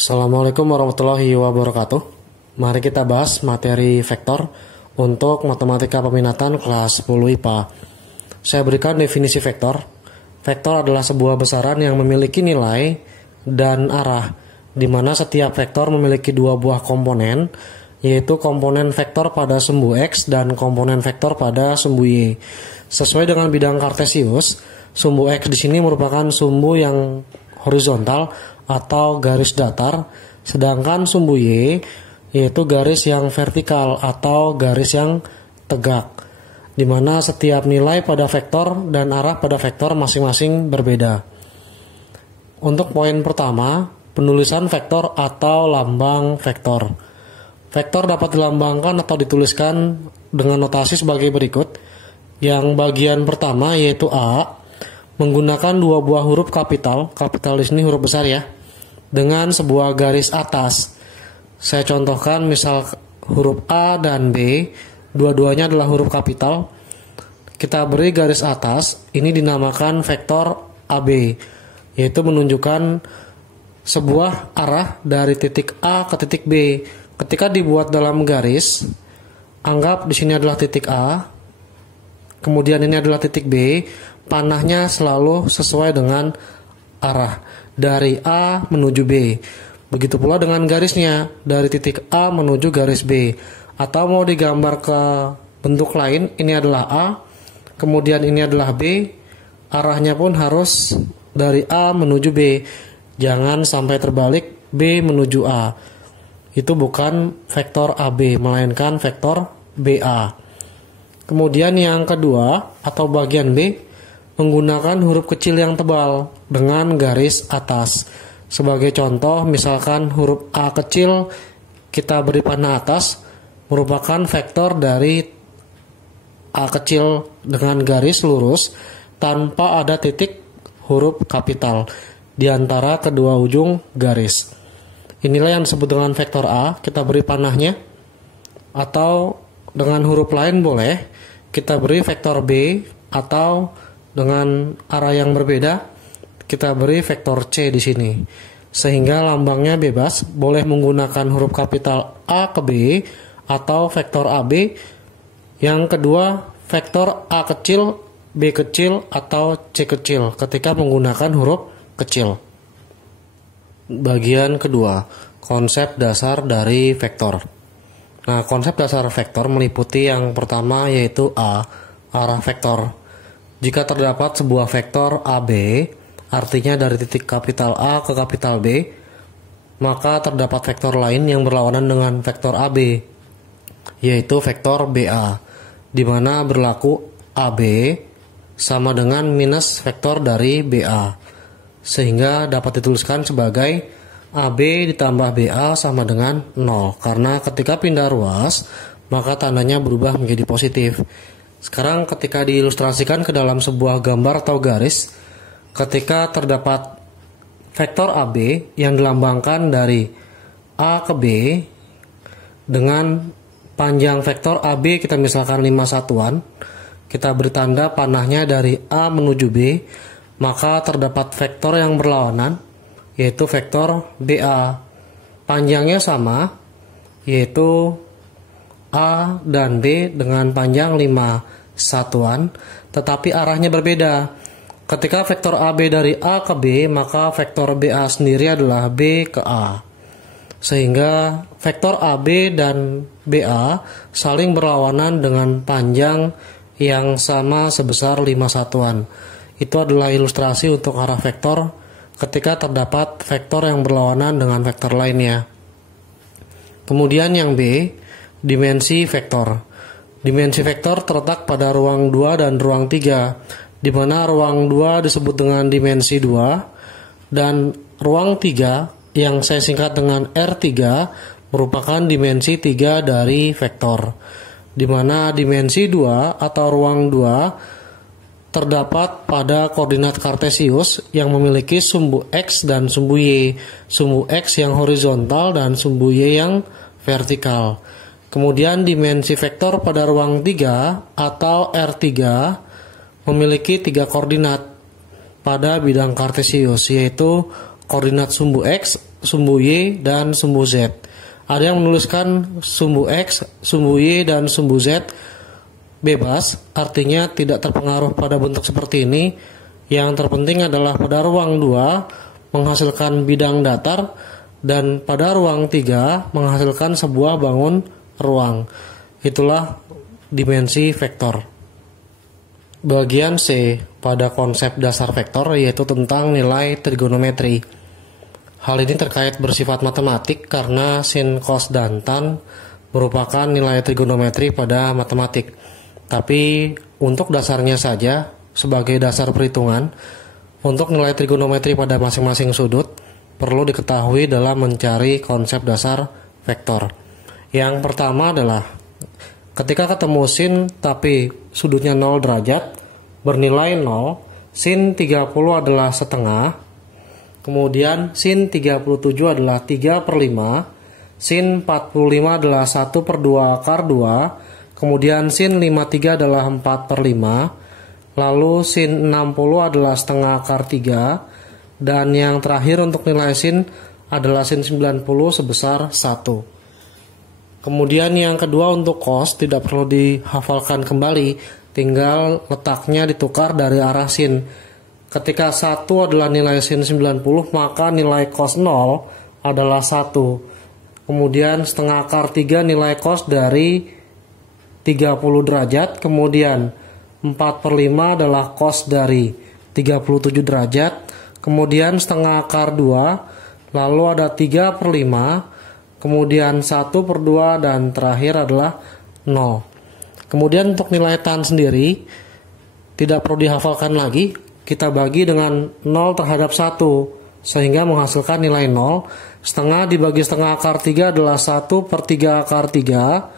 Assalamualaikum warahmatullahi wabarakatuh. Mari kita bahas materi vektor untuk matematika peminatan kelas 10 IPA. Saya berikan definisi vektor. Vektor adalah sebuah besaran yang memiliki nilai dan arah, di mana setiap vektor memiliki dua buah komponen, yaitu komponen vektor pada sumbu X dan komponen vektor pada sumbu Y. Sesuai dengan bidang Kartesius, sumbu X di sini merupakan sumbu yang horizontal atau garis datar, sedangkan sumbu Y yaitu garis yang vertikal atau garis yang tegak, di mana setiap nilai pada vektor dan arah pada vektor masing-masing berbeda. Untuk poin pertama, penulisan vektor atau lambang vektor. Vektor dapat dilambangkan atau dituliskan dengan notasi sebagai berikut. Yang bagian pertama yaitu A, menggunakan dua buah huruf kapital di sini huruf besar ya, dengan sebuah garis atas. Saya contohkan misal huruf A dan B, dua-duanya adalah huruf kapital. Kita beri garis atas, ini dinamakan vektor AB, yaitu menunjukkan sebuah arah dari titik A ke titik B. Ketika dibuat dalam garis, anggap di sini adalah titik A, kemudian ini adalah titik B, panahnya selalu sesuai dengan arah dari A menuju B. Begitu pula dengan garisnya dari titik A menuju garis B. Atau mau digambar ke bentuk lain, ini adalah A, kemudian ini adalah B, arahnya pun harus dari A menuju B. Jangan sampai terbalik B menuju A. Itu bukan vektor AB, melainkan vektor BA. Kemudian yang kedua atau bagian B, menggunakan huruf kecil yang tebal dengan garis atas. Sebagai contoh, misalkan huruf A kecil kita beri panah atas, merupakan vektor dari A kecil dengan garis lurus tanpa ada titik huruf kapital di antara kedua ujung garis. Inilah yang disebut dengan vektor A, kita beri panahnya. Atau dengan huruf lain boleh, kita beri vektor B, atau dengan arah yang berbeda, kita beri vektor C di sini. Sehingga lambangnya bebas, boleh menggunakan huruf kapital A ke B atau vektor AB. Yang kedua, vektor A kecil, B kecil, atau C kecil ketika menggunakan huruf kecil. Bagian kedua, konsep dasar dari vektor. Nah, konsep dasar vektor meliputi yang pertama yaitu A, arah vektor. Jika terdapat sebuah vektor AB, artinya dari titik kapital A ke kapital B, maka terdapat vektor lain yang berlawanan dengan vektor AB, yaitu vektor BA, di mana berlaku AB sama dengan minus vektor dari BA, sehingga dapat dituliskan sebagai AB ditambah BA sama dengan 0, karena ketika pindah ruas, maka tandanya berubah menjadi positif. Sekarang ketika diilustrasikan ke dalam sebuah gambar atau garis, ketika terdapat vektor AB yang dilambangkan dari A ke B dengan panjang vektor AB kita misalkan 5 satuan, kita beri tanda panahnya dari A menuju B, maka terdapat vektor yang berlawanan yaitu vektor BA. Panjangnya sama, yaitu A dan B dengan panjang 5 satuan, tetapi arahnya berbeda. Ketika vektor AB dari A ke B, maka vektor BA sendiri adalah B ke A. Sehingga vektor AB dan BA saling berlawanan dengan panjang yang sama sebesar 5 satuan. Itu adalah ilustrasi untuk arah vektor ketika terdapat vektor yang berlawanan dengan vektor lainnya. Kemudian yang B, dimensi vektor. Dimensi vektor terletak pada ruang 2 dan ruang 3, di mana ruang 2 disebut dengan dimensi 2, dan ruang 3 yang saya singkat dengan R3 merupakan dimensi 3 dari vektor, di mana dimensi 2 atau ruang 2 terdapat pada koordinat Kartesius yang memiliki sumbu X dan sumbu Y, sumbu X yang horizontal dan sumbu Y yang vertikal. Kemudian dimensi vektor pada ruang 3 atau R3 memiliki 3 koordinat pada bidang Kartesius, yaitu koordinat sumbu X sumbu Y, dan sumbu Z. Ada yang menuliskan sumbu X, sumbu Y, dan sumbu Z bebas, artinya tidak terpengaruh pada bentuk seperti ini. Yang terpenting adalah pada ruang 2 menghasilkan bidang datar, dan pada ruang 3 menghasilkan sebuah bangun ruang. Itulah dimensi vektor. Bagian C pada konsep dasar vektor yaitu tentang nilai trigonometri. Hal ini terkait bersifat matematik karena sin, cos, dan tan merupakan nilai trigonometri pada matematik. Tapi untuk dasarnya saja sebagai dasar perhitungan, untuk nilai trigonometri pada masing-masing sudut perlu diketahui dalam mencari konsep dasar vektor. Yang pertama adalah ketika ketemu sin tapi sudutnya 0 derajat bernilai 0, sin 30 adalah setengah, kemudian sin 37 adalah 3/5, sin 45 adalah 1/2 akar 2, kemudian sin 53 adalah 4/5, lalu sin 60 adalah setengah akar 3, dan yang terakhir untuk nilai sin adalah sin 90 sebesar 1. Kemudian yang kedua untuk cos tidak perlu dihafalkan kembali, tinggal letaknya ditukar dari arah sin. Ketika 1 adalah nilai sin 90, maka nilai cos 0 adalah 1. Kemudian setengah akar 3 nilai cos dari 30 derajat, kemudian 4/5 adalah cos dari 37 derajat, kemudian setengah akar 2, lalu ada 3/5, kemudian 1/2, dan terakhir adalah 0. Kemudian untuk nilai tan sendiri tidak perlu dihafalkan lagi, kita bagi dengan 0 terhadap 1 sehingga menghasilkan nilai 0. Setengah dibagi setengah akar 3 adalah 1/3 akar 3.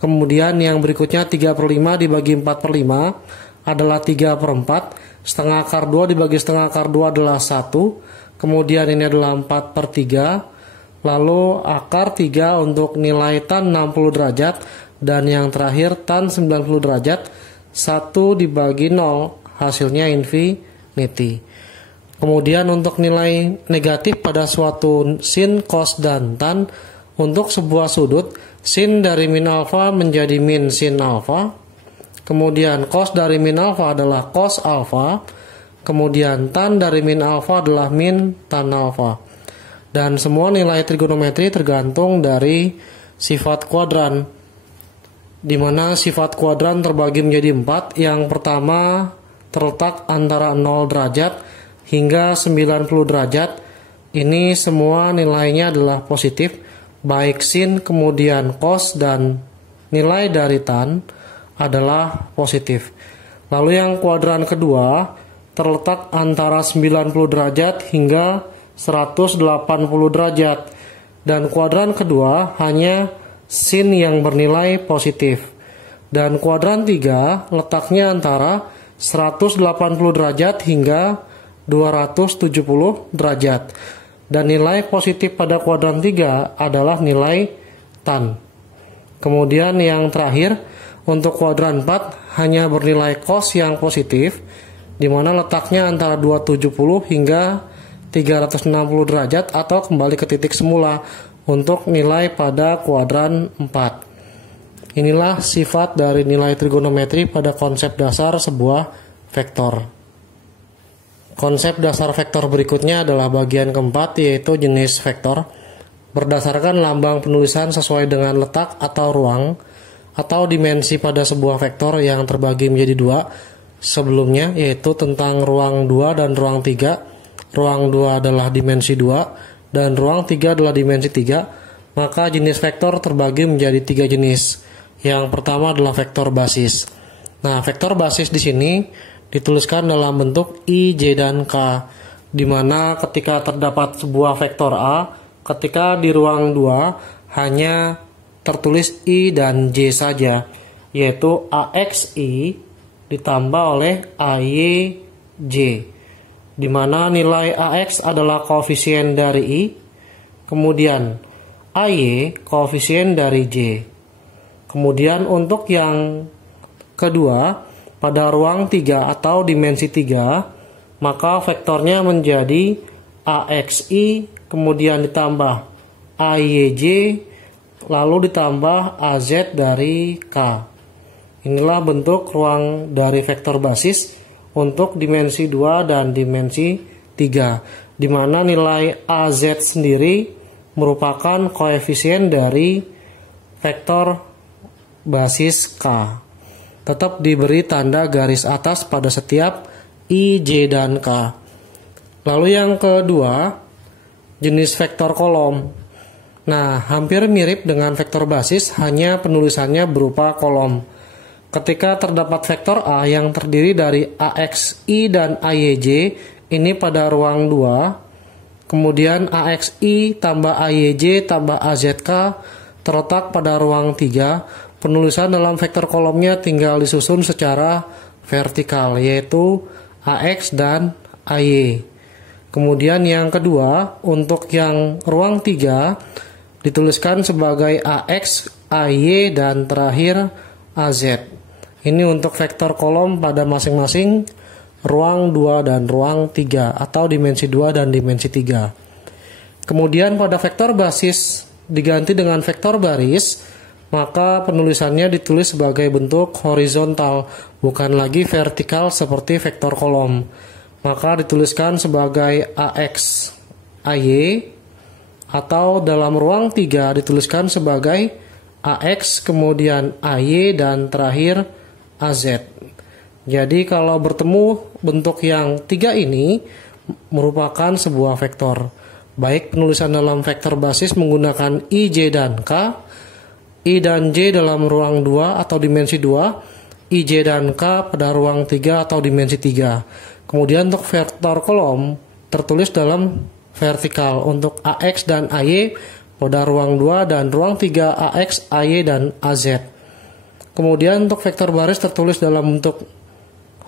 Kemudian yang berikutnya 3/5 dibagi 4/5 adalah 3/4. Setengah akar 2 dibagi setengah akar 2 adalah 1. Kemudian ini adalah 4/3. Lalu akar 3 untuk nilai tan 60 derajat, dan yang terakhir tan 90 derajat, 1 dibagi 0 hasilnya infinity. Kemudian untuk nilai negatif pada suatu sin, cos, dan tan, untuk sebuah sudut sin dari min alfa menjadi min sin alfa, kemudian cos dari min alfa adalah cos alfa, kemudian tan dari min alfa adalah min tan alfa. Dan semua nilai trigonometri tergantung dari sifat kuadran, di mana sifat kuadran terbagi menjadi 4. Yang pertama terletak antara 0 derajat hingga 90 derajat. Ini semua nilainya adalah positif, baik sin, kemudian cos, dan nilai dari tan adalah positif. Lalu yang kuadran kedua terletak antara 90 derajat hingga 180 derajat, dan kuadran kedua hanya sin yang bernilai positif. Dan kuadran 3 letaknya antara 180 derajat hingga 270 derajat. Dan nilai positif pada kuadran 3 adalah nilai tan. Kemudian yang terakhir untuk kuadran 4 hanya bernilai cos yang positif, di mana letaknya antara 270 hingga 360 derajat atau kembali ke titik semula untuk nilai pada kuadran 4. Inilah sifat dari nilai trigonometri pada konsep dasar sebuah vektor. Konsep dasar vektor berikutnya adalah bagian keempat, yaitu jenis vektor. Berdasarkan lambang penulisan sesuai dengan letak atau ruang atau dimensi pada sebuah vektor yang terbagi menjadi 2 sebelumnya, yaitu tentang ruang 2 dan ruang 3. Ruang 2 adalah dimensi 2 dan ruang 3 adalah dimensi 3, maka jenis vektor terbagi menjadi 3 jenis. Yang pertama adalah vektor basis. Nah, vektor basis di sini dituliskan dalam bentuk I, J, dan K, di mana ketika terdapat sebuah vektor A, ketika di ruang 2 hanya tertulis I dan J saja, yaitu AXI ditambah oleh AY, J, di mana nilai AX adalah koefisien dari I, kemudian AY koefisien dari J. Kemudian untuk yang kedua, pada ruang 3 atau dimensi 3, maka vektornya menjadi AXI kemudian ditambah AYJ, lalu ditambah AZ dari K. Inilah bentuk ruang dari vektor basis untuk dimensi 2 dan dimensi 3, di mana nilai AZ sendiri merupakan koefisien dari vektor basis K. Tetap diberi tanda garis atas pada setiap I, J, dan K. Lalu yang kedua, jenis vektor kolom. Nah, hampir mirip dengan vektor basis, hanya penulisannya berupa kolom. Ketika terdapat vektor A yang terdiri dari AXI dan AYJ, ini pada ruang 2, kemudian AXI tambah AYJ tambah AZK terletak pada ruang 3, penulisan dalam vektor kolomnya tinggal disusun secara vertikal, yaitu AX dan AY. Kemudian yang kedua, untuk yang ruang 3, dituliskan sebagai AX, AY, dan terakhir AZ. Ini untuk vektor kolom pada masing-masing ruang 2 dan ruang 3 atau dimensi 2 dan dimensi 3. Kemudian pada vektor basis diganti dengan vektor baris, maka penulisannya ditulis sebagai bentuk horizontal, bukan lagi vertikal seperti vektor kolom. Maka dituliskan sebagai AX, AY, atau dalam ruang 3 dituliskan sebagai AX, kemudian AY, dan terakhir AZ. Jadi kalau bertemu bentuk yang 3 ini merupakan sebuah vektor. Baik penulisan dalam vektor basis menggunakan I, J, dan K, I dan J dalam ruang 2 atau dimensi 2, I, J, dan K pada ruang 3 atau dimensi 3. Kemudian untuk vektor kolom tertulis dalam vertikal untuk AX dan AY pada ruang 2 dan ruang 3 AX, AY, dan AZ. Kemudian untuk vektor baris tertulis dalam bentuk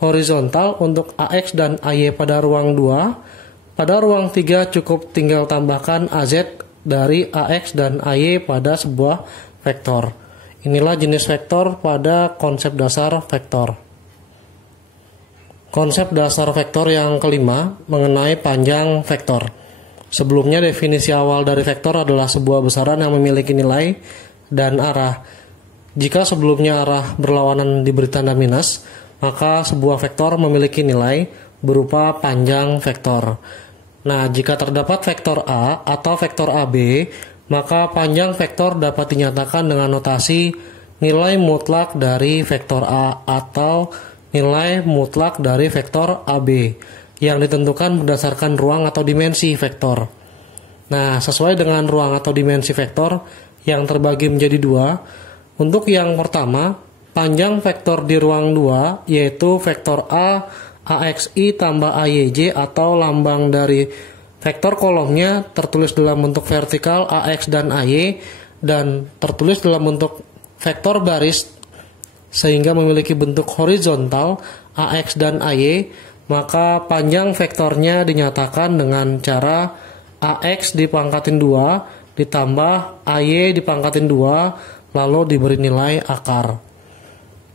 horizontal untuk AX dan AY pada ruang 2. Pada ruang 3 cukup tinggal tambahkan AZ dari AX dan AY pada sebuah vektor. Inilah jenis vektor pada konsep dasar vektor. Konsep dasar vektor yang kelima mengenai panjang vektor. Sebelumnya definisi awal dari vektor adalah sebuah besaran yang memiliki nilai dan arah. Jika sebelumnya arah berlawanan diberi tanda minus, maka sebuah vektor memiliki nilai berupa panjang vektor. Nah, jika terdapat vektor A atau vektor AB, maka panjang vektor dapat dinyatakan dengan notasi nilai mutlak dari vektor A atau nilai mutlak dari vektor AB yang ditentukan berdasarkan ruang atau dimensi vektor. Nah, sesuai dengan ruang atau dimensi vektor yang terbagi menjadi 2, untuk yang pertama, panjang vektor di ruang 2 yaitu vektor A, AXI tambah AYJ atau lambang dari vektor kolomnya tertulis dalam bentuk vertikal AX dan AY dan tertulis dalam bentuk vektor baris sehingga memiliki bentuk horizontal AX dan AY, maka panjang vektornya dinyatakan dengan cara AX dipangkatin 2 ditambah AY dipangkatin 2 lalu diberi nilai akar.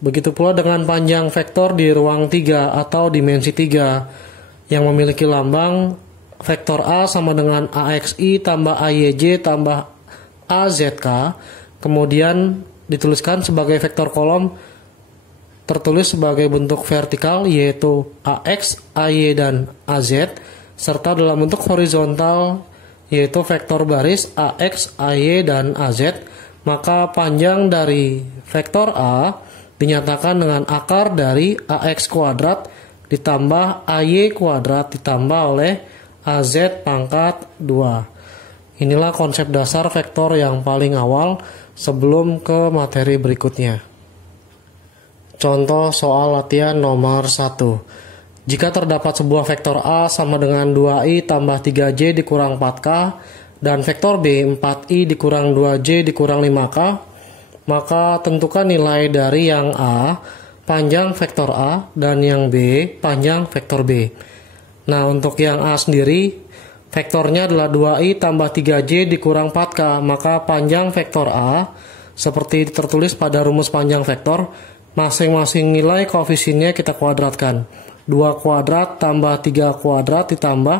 Begitu pula dengan panjang vektor di ruang 3 atau dimensi 3 yang memiliki lambang vektor A sama dengan AXI tambah AYJ tambah AZK, kemudian dituliskan sebagai vektor kolom tertulis sebagai bentuk vertikal yaitu AX, AY, dan AZ, serta dalam bentuk horizontal yaitu vektor baris AX, AY, dan AZ, maka panjang dari vektor A dinyatakan dengan akar dari AX kuadrat ditambah AY kuadrat ditambah oleh AZ pangkat 2. Inilah konsep dasar vektor yang paling awal sebelum ke materi berikutnya. Contoh soal latihan nomor 1. Jika terdapat sebuah vektor A sama dengan 2i tambah 3j dikurang 4k dan vektor B 4i dikurang 2j dikurang 5k, maka tentukan nilai dari yang A, panjang vektor A, dan yang B, panjang vektor B. Nah, untuk yang A sendiri, vektornya adalah 2i tambah 3j dikurang 4k, maka panjang vektor A, seperti tertulis pada rumus panjang vektor, masing-masing nilai koefisiennya kita kuadratkan. 2 kuadrat tambah 3 kuadrat ditambah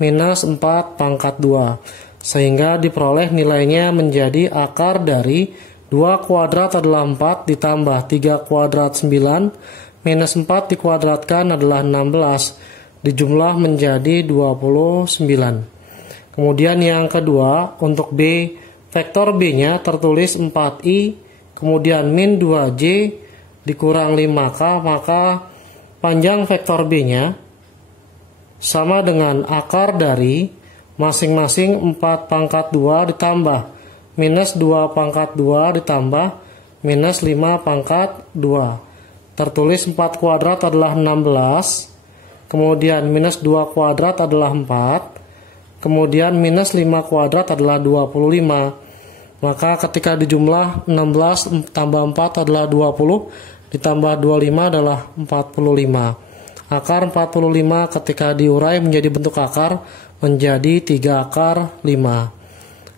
minus 4 pangkat 2. Sehingga diperoleh nilainya menjadi akar dari 2 kuadrat adalah 4 ditambah 3 kuadrat 9 minus 4 dikuadratkan adalah 16 dijumlah menjadi 29. Kemudian yang kedua untuk B, vektor B-nya tertulis 4i kemudian min 2j dikurang 5k, maka panjang vektor B-nya sama dengan akar dari masing-masing 4 pangkat 2 ditambah minus 2 pangkat 2 ditambah minus 5 pangkat 2. Tertulis 4 kuadrat adalah 16, kemudian minus 2 kuadrat adalah 4, kemudian minus 5 kuadrat adalah 25. Maka ketika dijumlah 16 tambah 4 adalah 20, ditambah 25 adalah 45. Akar 45 ketika diurai menjadi bentuk akar menjadi 3 akar 5.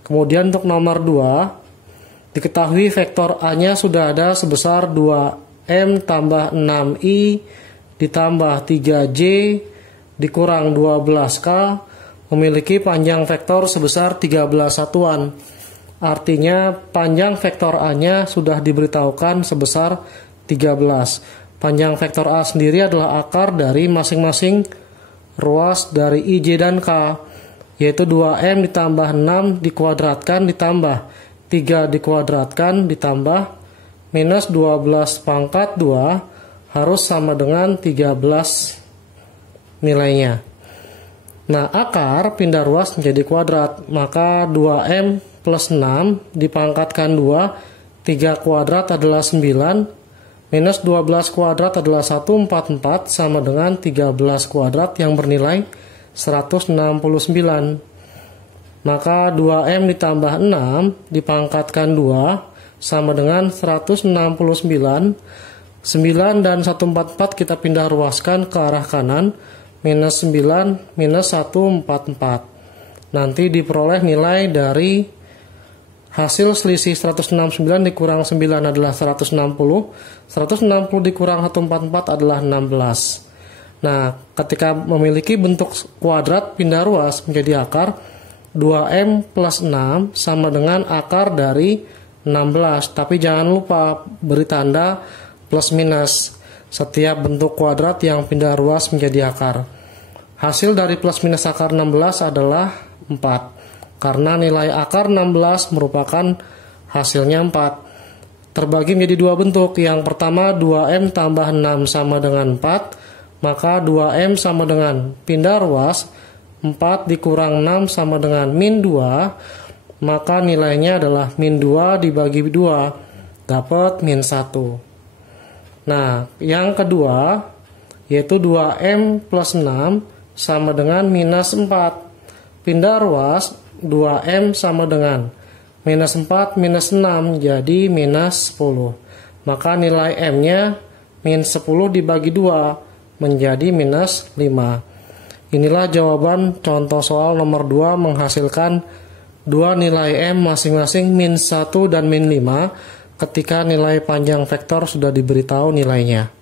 Kemudian untuk nomor 2, diketahui vektor A-nya sudah ada sebesar 2M tambah 6I ditambah 3J dikurang 12K memiliki panjang vektor sebesar 13 satuan. Artinya panjang vektor A-nya sudah diberitahukan sebesar 13. Panjang vektor A sendiri adalah akar dari masing-masing ruas dari I, J, dan K, yaitu 2M ditambah 6 dikuadratkan ditambah 3 dikuadratkan ditambah minus 12 pangkat 2 harus sama dengan 13 nilainya. Nah, akar pindah ruas menjadi kuadrat, maka 2M plus 6 dipangkatkan 2, 3 kuadrat adalah 9, minus 12 kuadrat adalah 144 sama dengan 13 kuadrat yang bernilai 169. Maka 2M ditambah 6 dipangkatkan 2 sama dengan 169. 9 dan 144 kita pindah ruaskan ke arah kanan, minus 9 minus 144. Nanti diperoleh nilai dari hasil selisih 169 dikurang 9 adalah 160. 160 dikurang 144 adalah 16. Nah, ketika memiliki bentuk kuadrat pindah ruas menjadi akar, 2M plus 6 sama dengan akar dari 16. Tapi jangan lupa beri tanda plus minus setiap bentuk kuadrat yang pindah ruas menjadi akar. Hasil dari plus minus akar 16 adalah 4. Karena nilai akar 16 merupakan hasilnya 4. Terbagi menjadi dua bentuk. Yang pertama 2M tambah 6 sama dengan 4. Maka 2M sama dengan pindah ruas 4 dikurang 6 sama dengan min 2. Maka nilainya adalah min 2 dibagi 2. Dapat min 1. Nah, yang kedua yaitu 2M plus 6 sama dengan minus 4. Pindah ruas 2M sama dengan minus 4 minus 6 jadi minus 10. Maka nilai M-nya min 10 dibagi 2 menjadi minus 5. Inilah jawaban contoh soal nomor 2 menghasilkan dua nilai M masing-masing min 1 dan min 5 ketika nilai panjang vektor sudah diberitahu nilainya.